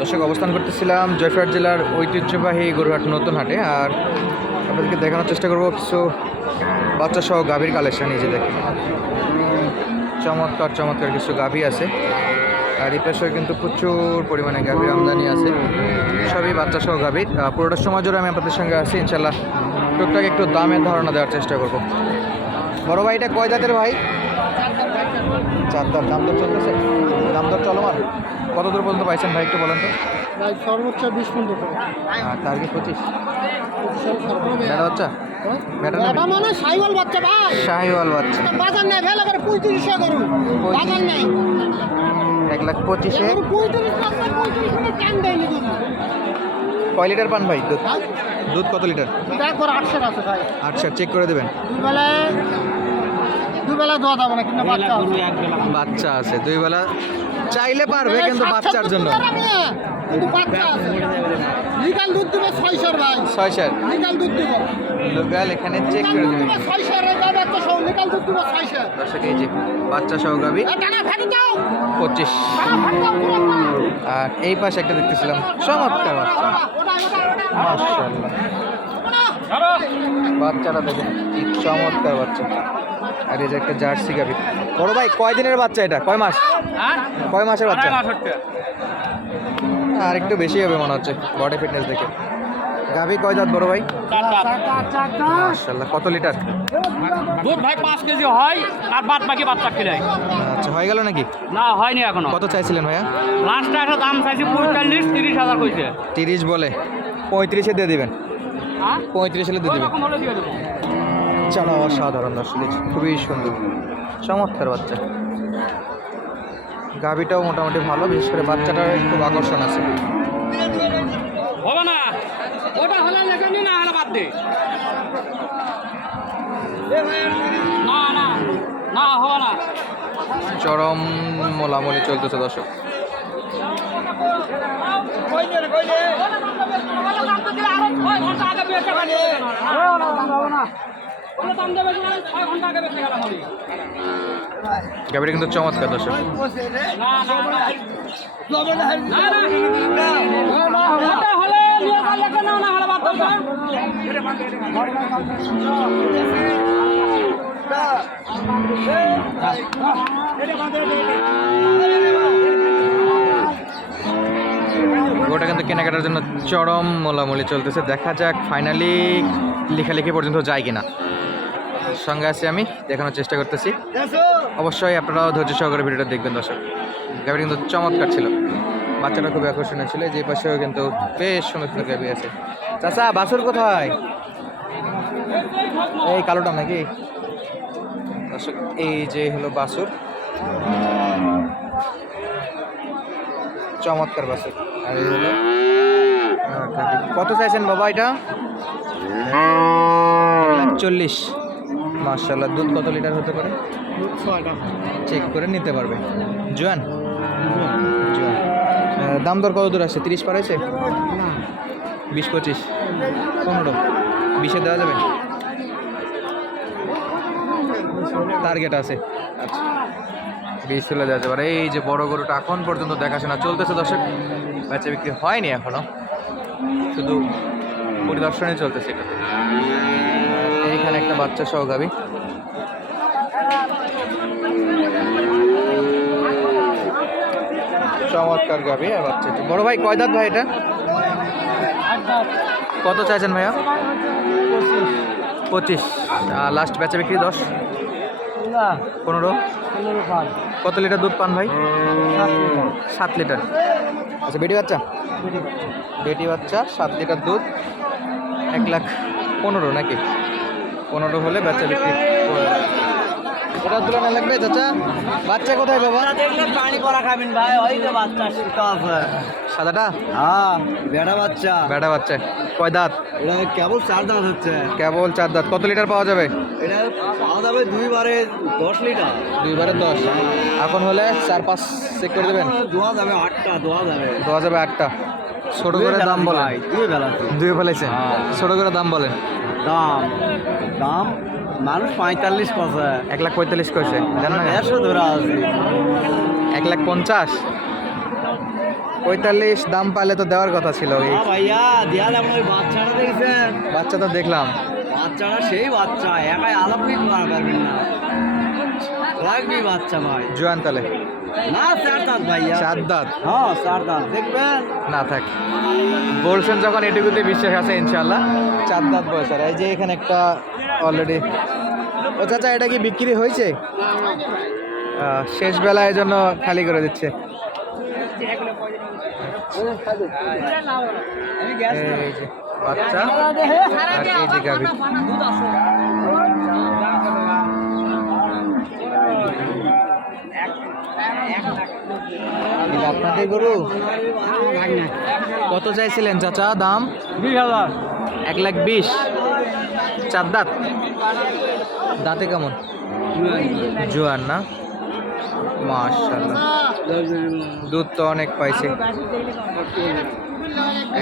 দর্শক, অবস্থান করতেছিলাম জয়ফাট জেলার ঐতিহ্যবাহী গরুহাট নতুন হাটে, আর আপনাদেরকে দেখানোর চেষ্টা করব কিছু বাচ্চা সহ গাভীর কালেকশন, এই যে চমৎকার চমৎকার কিছু গাভী আছে, আর এই পাশে কিন্তু প্রচুর পরিমাণে গাভীর আমদানি আছে। সবই বাচ্চা সহ গাভীর পুরোটা সময় জুড়ে আমি আপনাদের সঙ্গে আছি ইনশাল্লাহ টুকটাক একটু দামের ধারণা দেওয়ার চেষ্টা করব। বড় ভাই, এটা কয় জাতের ভাই? চার দর দাম দর চলতেছে? দাম দর চলমান? কত দূর পর্যন্ত পাইছেন ভাই একটু বলেন তো? ভাই সর্বোচ্চ বিশ মিনিট আর টার্গেট পঁচিশ। বেটা বাচ্চা? বেটা মানে বাচ্চা ভাই। বাচ্চা। বাজার নেই ভেলে করে পঁয়ত্রিশশো করুন বাজার নেই। এক লাখ পঁচিশে কয় লিটার পান ভাই দুধ? হ্যাঁ? দুধ কত লিটার? আটশো আছে ভাই। চেক করে দেবেন। দুবেলায় দুবেলা দোয়া যাবে না কিন্তু বাচ্চা আছে। বাচ্চা আছে দুই বেলা চাইলে পারবে কিন্তু বাচ্চার জন্য। দিবে না। মেয়ে, কিন্তু বাচ্চা আছে। লিগাল দুধ দিবে ছয়শোর ভাই। ছয় লিগাল দুধ দিবে। লোকাল এখানে চেক করে দুধ ছয়শোর বাচ্চা সহ লিগাল দুধ দিবে ছয়শোর। দর্শক এই যে বাচ্চা সহ গাবি। পঁচিশ। আর এই পাশে একটা দেখতেছিলাম। চমৎকার বাচ্চা। মাশাআল্লাহ। বাচ্চাটা দেখেন কি চমৎকার বাচ্চা। আর এই যে একটা জার্সি গাবি বড় ভাই কয় দিনের বাচ্চা এটা? কয় মাস? কয় মাসের বাচ্চা? আর একটু বেশি হবে মনে হচ্ছে বডি ফিটনেস দেখে। গাভি কয় দাঁত বড় ভাই? মাশাআল্লাহ কত লিটার? দুধ ভাই পাঁচ কেজি হয় আর বাদ বাকি বাচ্চা খেলে। আচ্ছা হয়ে গেল নাকি? না হয়নি এখনও। কত চাইছিলেন ভাইয়া? লাস্টে একটা দাম চাইছি পঁয়তাল্লিশ তিরিশ হাজার কইছে। তিরিশ বলে। পঁয়ত্রিশে দিয়ে দিবেন। হ্যাঁ? পঁয়ত্রিশ হলে দিয়ে দিবেন। বাচ্চাটা অসাধারণ দর্শক খুবই সুন্দর চমৎকার বাচ্চা গাভিটাও মোটামুটি ভালো বিশেষ করে বাচ্চাটার খুব আকর্ষণ আছে না ওটা হলে লেখে নি না হলে বাদ দে না না না হবে না চরম মোলামলি চলতেছে দর্শক গাভিটা কিন্তু চমৎকার দর্শক। ওটা কিন্তু কেনাকাটার জন্য চরম মোলামুলি চলতেছে। দেখা যাক ফাইনালি লেখালেখি পর্যন্ত যায় কিনা। সঙ্গে আছি আমি, দেখানোর চেষ্টা করতেছি। অবশ্যই আপনারাও ধৈর্য সহকারে ভিডিওটা দেখবেন, দর্শক। গাভি কিন্তু চমৎকার ছিল। বাচ্চাটা খুবই আকর্ষণীয় ছিল যে পাশেও কিন্তু বেশ সুন্দর সুন্দর গাভি আছে। চাচা বাসুর কোথায়? এই কালোটা নাকি? দর্শক, এই যে হলো বাসুর চমৎকার বাসুর আর এই হলো কত চাইছেন বাবা এটা? চল্লিশ মার্শাল্লাহ দুধ কত লিটার হতে পারে? চেক করে নিতে পারবে। জোয়ান? জোয়ান। দাম দর কত দূর আছে? তিরিশ পার হয়েছে? বিশ পঁচিশ। পনেরো। বিশে দেওয়া যাবে? টার্গেট আছে। আচ্ছা। বিশ চলে দেওয়া যাবে। এই যে বড় গরুটা এখন পর্যন্ত দেখাশোনা চলতেছে দর্শক। বাচ্চা বিক্রি হয়নি এখনও। শুধু পরিদর্শনে চলতেছে এটা। এইখানে একটা বাচ্চা সহ গাবি। চমৎকার গাবি আর বাচ্চাটি। বড় ভাই কয় দাঁত ভাই এটা? কত চাইছেন ভাইয়া? পঁচিশ। লাস্ট ব্যাচে বিক্রি দশ? পনেরো? কত লিটার দুধ পান ভাই? সাত লিটার। আচ্ছা বেটি বাচ্চা। বেটি বাচ্চা সাত লিটার দুধ এক লাখ পনেরো নাকি? পনেরো হলে বাচ্চা বিক্রি ওটার তুলনা লাগবে চাচা? বাচ্চা কোথায় বাবা? দেখলে পানি করা খাবেন ভাই ওই তো বাচ্চা সাদাটা? হ্যাঁ বেড়া বাচ্চা। বেটা বাচ্চা। কয় দাঁত? এটা কেবল চার দাঁত হচ্ছে। কেবল চার দাঁত। কত লিটার পাওয়া যাবে? এটা পাওয়া যাবে দুইবারে দশ লিটার। দুইবারে দশ। এখন হলে চার পাঁচ চেক করে দেবেন। দোয়া যাবে আটটা দোয়া যাবে। যাবে আটটা। ছোট করে দাম বলেন। দুই বেলাতে দুই ফেলেছেন ছোট করে দাম বলেন। দাম দাম মানুষ পঁয়তাল্লিশ কছে এক লাখ পঁয়তাল্লিশ জান না দেড়শো ধরে আছে। এক লাখ পঞ্চাশ? পঁয়তাল্লিশ দাম পাইলে তো দেওয়ার কথা ছিল। হ্যাঁ ভাইয়া ওই বাচ্চাটা দেখছেন? বাচ্চা তো দেখলাম। বাচ্চাটা সেই বাচ্চা একাই আলাপ পারবেন না। লাগবি বাচ্চা ভাই জোয়ান তালে না চার দাঁত ভাইয়া চার দাঁত হ্যাঁ চার দাঁত দেখবেন না থাক বলছেন যখন এটুকুতে বিশ্বাস আছে ইনশাল্লাহ চার দাঁত বয়স আর এই যে এখানে একটা অলরেডি ও চাচা এটা কি বিক্রি হয়েছে শেষ বেলায় এই জন্য খালি করে দিচ্ছে বাচ্চা আপনাদের গরু। কত চাইছিলেন চাচা দাম? বিশ হাজার। এক লাখ বিশ। চার দাঁত। দাঁতে কেমন? জোয়ান না? মাশাল্লাহ দুধ তো অনেক পাইছে।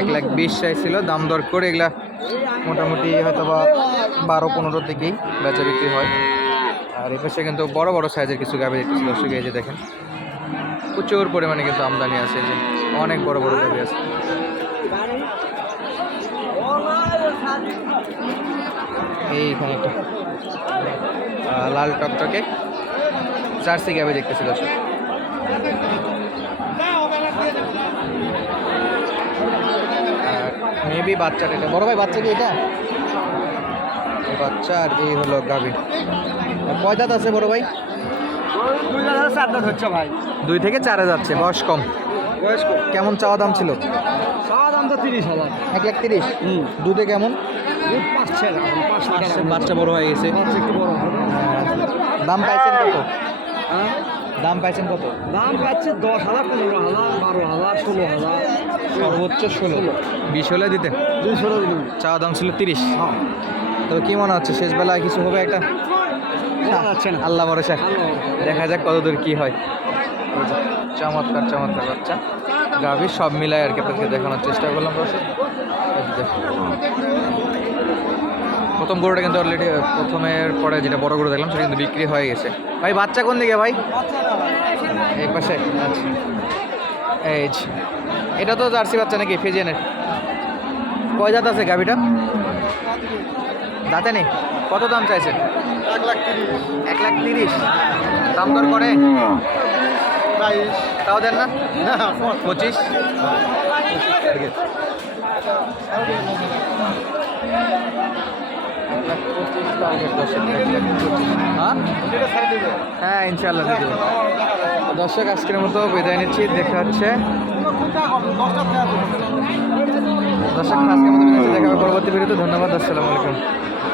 এক লাখ বিশ চাইছিল দাম দর করে এগুলা মোটামুটি হয়তো বা বারো পনেরো থেকেই বেচা বিক্রি হয়। আর এ পাশে কিন্তু বড় বড় সাইজের কিছু গাভি দেখতেছি। দর্শক, এই যে দেখেন, প্রচুর পরিমাণে কিন্তু আমদানি আছে যে, অনেক বড় বড় গাভি আছে। এইখানে একটা লাল টকটকে জার্সি গাভি দেখতেছি, দর্শক। মেবি বাচ্চাটা এটা, বড় ভাই বাচ্চা কি এটা? এই বাচ্চা আর এই হলো গাভি। কয় দাঁত আছে বড় ভাই? দুই থেকে চারে যাচ্ছে বয়স কম। বয়স্ক কেমন চাওয়া দাম ছিল? চাওয়া দাম তো তিরিশ হাজার। এক লাখ তিরিশ? দুধে কেমন? বাচ্চা বড় হয়ে গেছে। দাম পাইছেন কত? হ্যাঁ? দাম পাইছেন কত? দাম পাচ্ছে দশ হাজার পনেরো হাজার বারো হাজার ষোলো হাজার। সর্বোচ্চ ষোলো। বিশ হলে দিতে দুই ষোলো চাওয়া দাম ছিল তিরিশ। হ্যাঁ। তবে কি মনে হচ্ছে শেষ বেলায় কিছু হবে একটা? বলা আল্লাহ ভরসা। দেখা যাক কতদূর কি হয়। চমৎকার চমৎকার বাচ্চা। গাভি সব মিলায় আর কি আপনাদেরকে দেখানোর চেষ্টা করলাম। প্রথম গরুটা কিন্তু অলরেডি প্রথমের পরে যেটা বড় গরু দেখলাম সেটা কিন্তু বিক্রি হয়ে গেছে। ভাই বাচ্চা কোন দিকে ভাই? এই পাশে আচ্ছা। এই এটা তো জার্সি বাচ্চা নাকি ফেজিয়ানের? কয় জাত আছে গাভিটা? দাঁতে নেই। কত দাম চাইছেন? এক লাখ তিরিশ। এক লাখ তিরিশ। দাম দর করে? বাইশ। তাও দেন না? পঁচিশ। হ্যাঁ? হ্যাঁ ইনশাল্লাহ দর্শক আজকের মতো বিদায় নিচ্ছি। দেখা হচ্ছে। দর্শক আজকের মতো দেখা হবে পরবর্তী ভিডিওতে। ধন্যবাদ আসসালামু আলাইকুম।